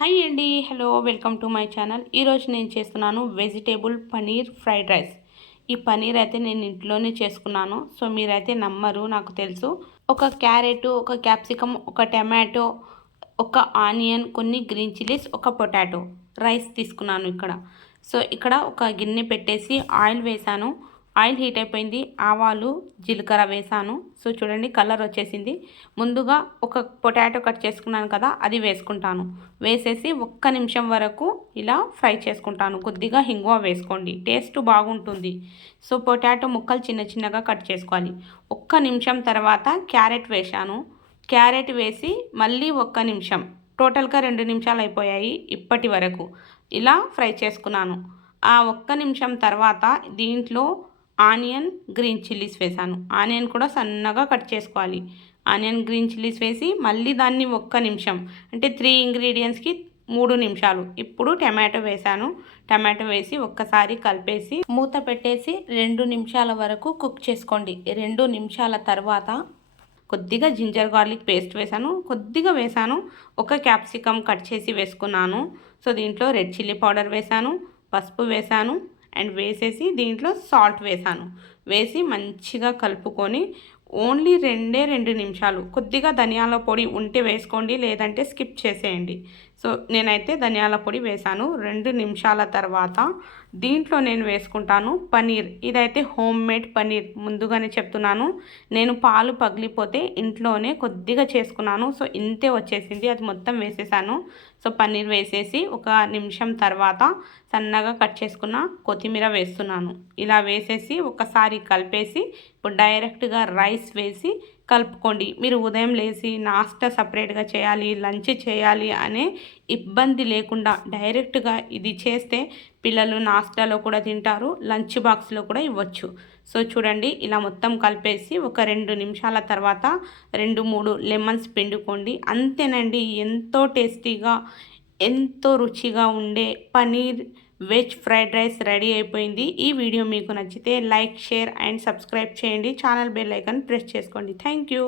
Hi అండి, hello, welcome to my channel. ఈరోజు నేను చేస్తున్నాను వెజిటేబుల్ పనీర్ ఫ్రైడ్ రైస్. ఈ పనీర్ అయితే నేను ఇంట్లోనే చేసుకున్నాను. సో మీరైతే నమ్మరు, నాకు తెలుసు. ఒక క్యారెట్, ఒక క్యాప్సికమ్, ఒక టమాటో, ఒక ఆనియన్, కొన్ని గ్రీన్ చిల్లీస్, ఒక పొటాటో, రైస్ తీసుకున్నాను ఇక్కడ. సో ఇక్కడ ఒక గిన్నె పెట్టేసి ఆయిల్ వేసాను. ఆయిల్ హీట్ అయిపోయింది. ఆవాలు, జీలకర్ర వేసాను. సో చూడండి, కలర్ వచ్చేసింది. ముందుగా ఒక పొటాటో కట్ చేసుకున్నాను కదా, అది వేసుకుంటాను. వేసేసి 1 నిమిషం వరకు ఇలా ఫ్రై చేసుకుంటాను. కొద్దిగా హింగువ వేసుకోండి, టేస్ట్ బాగుంటుంది. సో పొటాటో ముక్కలు చిన్న చిన్నగా కట్ చేసుకోవాలి. 1 నిమిషం తర్వాత క్యారెట్ వేసాను. క్యారెట్ వేసి మళ్ళీ 1 నిమిషం, టోటల్గా 2 నిమిషాలు అయిపోయాయి ఇప్పటి వరకు. ఇలా ఫ్రై చేసుకున్నాను. ఆ 1 నిమిషం తర్వాత దీంట్లో ఆనియన్, గ్రీన్ చిల్లీస్ వేసాను. ఆనియన్ కూడా సన్నగా కట్ చేసుకోవాలి. ఆనియన్, గ్రీన్ చిల్లీస్ వేసి మళ్ళీ దాన్ని 1 నిమిషం, అంటే 3 ఇంగ్రీడియంట్స్కి 3 నిమిషాలు. ఇప్పుడు టమాటో వేసాను. టమాటో వేసి ఒక్కసారి కలిపేసి మూత పెట్టేసి 2 నిమిషాల వరకు కుక్ చేసుకోండి. 2 నిమిషాల తర్వాత కొద్దిగా జింజర్ గార్లిక్ పేస్ట్ వేసాను. ఒక క్యాప్సికమ్ కట్ చేసి వేసుకున్నాను. సో దీంట్లో రెడ్ చిల్లీ పౌడర్ వేసాను, పసుపు వేసాను, అండ్ వేసేసి దీంట్లో సాల్ట్ వేసాను. వేసి మంచిగా కలుపుకొని ఓన్లీ 2 నిమిషాలు. కొద్దిగా ధనియాల పొడి ఉంటే వేసుకోండి, లేదంటే స్కిప్ చేసేయండి. సో నేనైతే ధనియాల పొడి వేసాను. 2 నిమిషాల తర్వాత దీంట్లో నేను వేసుకుంటాను పనీర్. ఇదైతే హోమ్ మేడ్ పనీర్, ముందుగానే చెప్తున్నాను. నేను పాలు పగిలిపోతే ఇంట్లోనే కొద్దిగా చేసుకున్నాను. సో ఇంతే వచ్చేసింది, అది మొత్తం వేసేసాను. సో పన్నీర్ వేసేసి 1 నిమిషం తర్వాత సన్నగా కట్ చేసుకున్న కొత్తిమీర వేస్తున్నాను. ఇలా వేసేసి ఒకసారి కలిపేసి ఇప్పుడు డైరెక్ట్గా రైస్ వేసి కలుపుకోండి. మీరు ఉదయం లేచి నాస్టా సపరేట్గా చేయాలి, లంచ్ చేయాలి అనే ఇబ్బంది లేకుండా డైరెక్ట్గా ఇది చేస్తే పిల్లలు నాస్టాలో కూడా తింటారు, లంచ్ బాక్స్లో కూడా ఇవ్వచ్చు. సో చూడండి, ఇలా మొత్తం కలిపేసి ఒక 2 నిమిషాల తర్వాత 2-3 లెమన్స్ పిండుకోండి. అంతేనండి, ఎంతో టేస్టీగా, ఎంతో రుచిగా ఉండే paneer veg fried rice ready అయిపోయింది. ఈ వీడియో మీకు నచ్చితే లైక్, షేర్ అండ్ సబ్స్క్రైబ్ చేయండి. ఛానల్ బెల్ ఐకాన్ ప్రెస్ చేసుకోండి. Thank you.